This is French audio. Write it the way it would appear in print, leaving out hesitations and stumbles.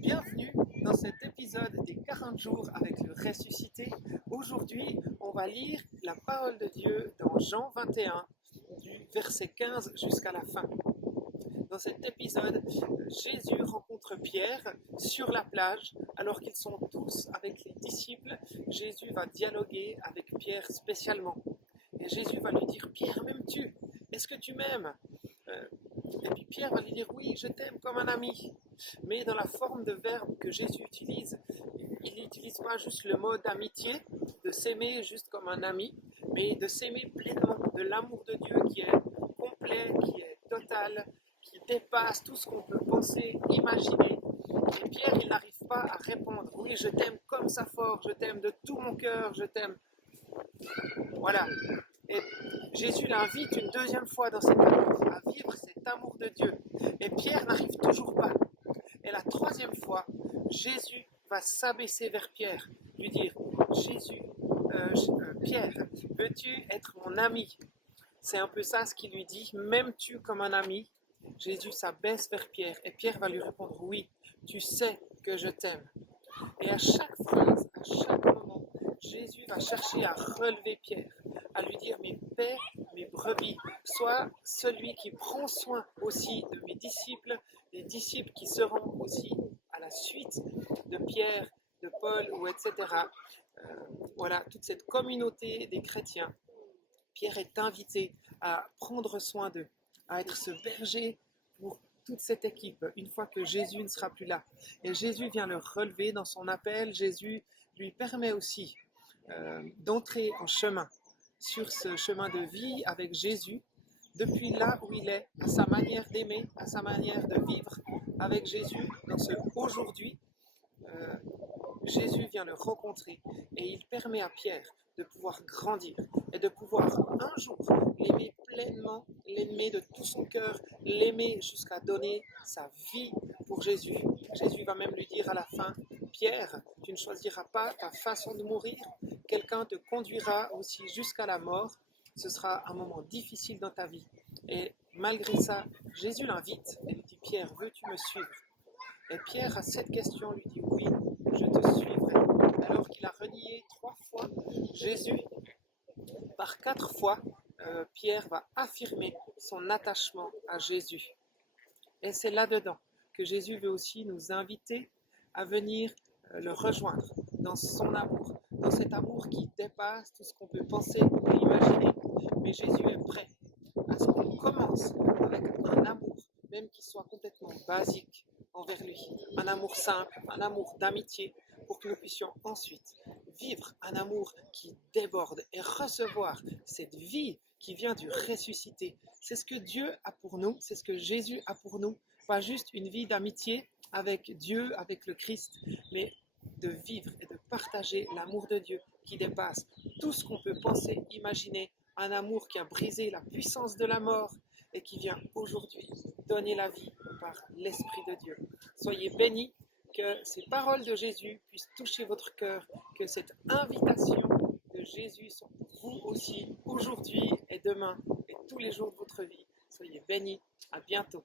Bienvenue dans cet épisode des 40 jours avec le ressuscité. Aujourd'hui, on va lire la parole de Dieu dans Jean 21, du verset 15 jusqu'à la fin. Dans cet épisode, Jésus rencontre Pierre sur la plage alors qu'ils sont tous avec les disciples. Jésus va dialoguer avec Pierre spécialement. Et Jésus va lui dire « Pierre, m'aimes-tu? Est-ce que tu m'aimes ?» Et puis Pierre va lui dire « Oui, je t'aime comme un ami ». Mais dans la forme de verbe que Jésus utilise, il n'utilise pas juste le mot d'amitié, de s'aimer juste comme un ami, mais de s'aimer pleinement, de l'amour de Dieu qui est complet, qui est total, qui dépasse tout ce qu'on peut penser, imaginer. Et Pierre, il n'arrive pas à répondre « Oui, je t'aime comme ça fort, je t'aime de tout mon cœur, je t'aime ». Voilà. Et Jésus l'invite une deuxième fois dans cet amour, à vivre cet amour de Dieu. Et Pierre n'arrive toujours pas. Et la troisième fois, Jésus va s'abaisser vers Pierre, lui dire Pierre, veux-tu être mon ami? C'est un peu ça ce qu'il lui dit, m'aimes-tu comme un ami? Jésus s'abaisse vers Pierre et Pierre va lui répondre oui, tu sais que je t'aime. Et à chaque phrase, à chaque moment, Jésus va chercher à relever Pierre, à lui dire mais paix, mes brebis, sois celui qui prend soin aussi de mes disciples, les disciples qui seront aussi à la suite de Pierre, de Paul, ou etc. Voilà, toute cette communauté des chrétiens. Pierre est invité à prendre soin d'eux, à être ce berger pour toute cette équipe, une fois que Jésus ne sera plus là. Et Jésus vient le relever dans son appel. Jésus lui permet aussi d'entrer en chemin, sur ce chemin de vie avec Jésus, depuis là où il est, à sa manière d'aimer, à sa manière de vivre avec Jésus, dans ce aujourd'hui. Jésus vient le rencontrer et il permet à Pierre de pouvoir grandir et de pouvoir un jour l'aimer pleinement, l'aimer de tout son cœur, l'aimer jusqu'à donner sa vie pour Jésus. Jésus va même lui dire à la fin, Pierre, tu ne choisiras pas ta façon de mourir, quelqu'un te conduira aussi jusqu'à la mort, ce sera un moment difficile dans ta vie. Et malgré ça, Jésus l'invite et lui dit, Pierre, veux-tu me suivre? Et Pierre, à cette question, lui dit, oui, je te suivrai. Alors qu'il a renié 3 fois Jésus, par 4 fois, Pierre va affirmer son attachement à Jésus. Et c'est là-dedans que Jésus veut aussi nous inviter à venir le rejoindre dans son amour, dans cet amour qui dépasse tout ce qu'on peut penser ou imaginer. Mais Jésus est prêt à ce qu'on commence avec un amour, même qui soit complètement basique envers lui, un amour simple, un amour d'amitié, pour que nous puissions ensuite vivre un amour qui déborde et recevoir cette vie qui vient du ressuscité. C'est ce que Dieu a pour nous, c'est ce que Jésus a pour nous, pas juste une vie d'amitié avec Dieu, avec le Christ, mais de vivre et de partager l'amour de Dieu qui dépasse tout ce qu'on peut penser, imaginer, un amour qui a brisé la puissance de la mort et qui vient aujourd'hui donner la vie par l'Esprit de Dieu. Soyez bénis, que ces paroles de Jésus puissent toucher votre cœur, que cette invitation de Jésus soit pour vous aussi, aujourd'hui et demain, et tous les jours de votre vie. Soyez bénis, à bientôt.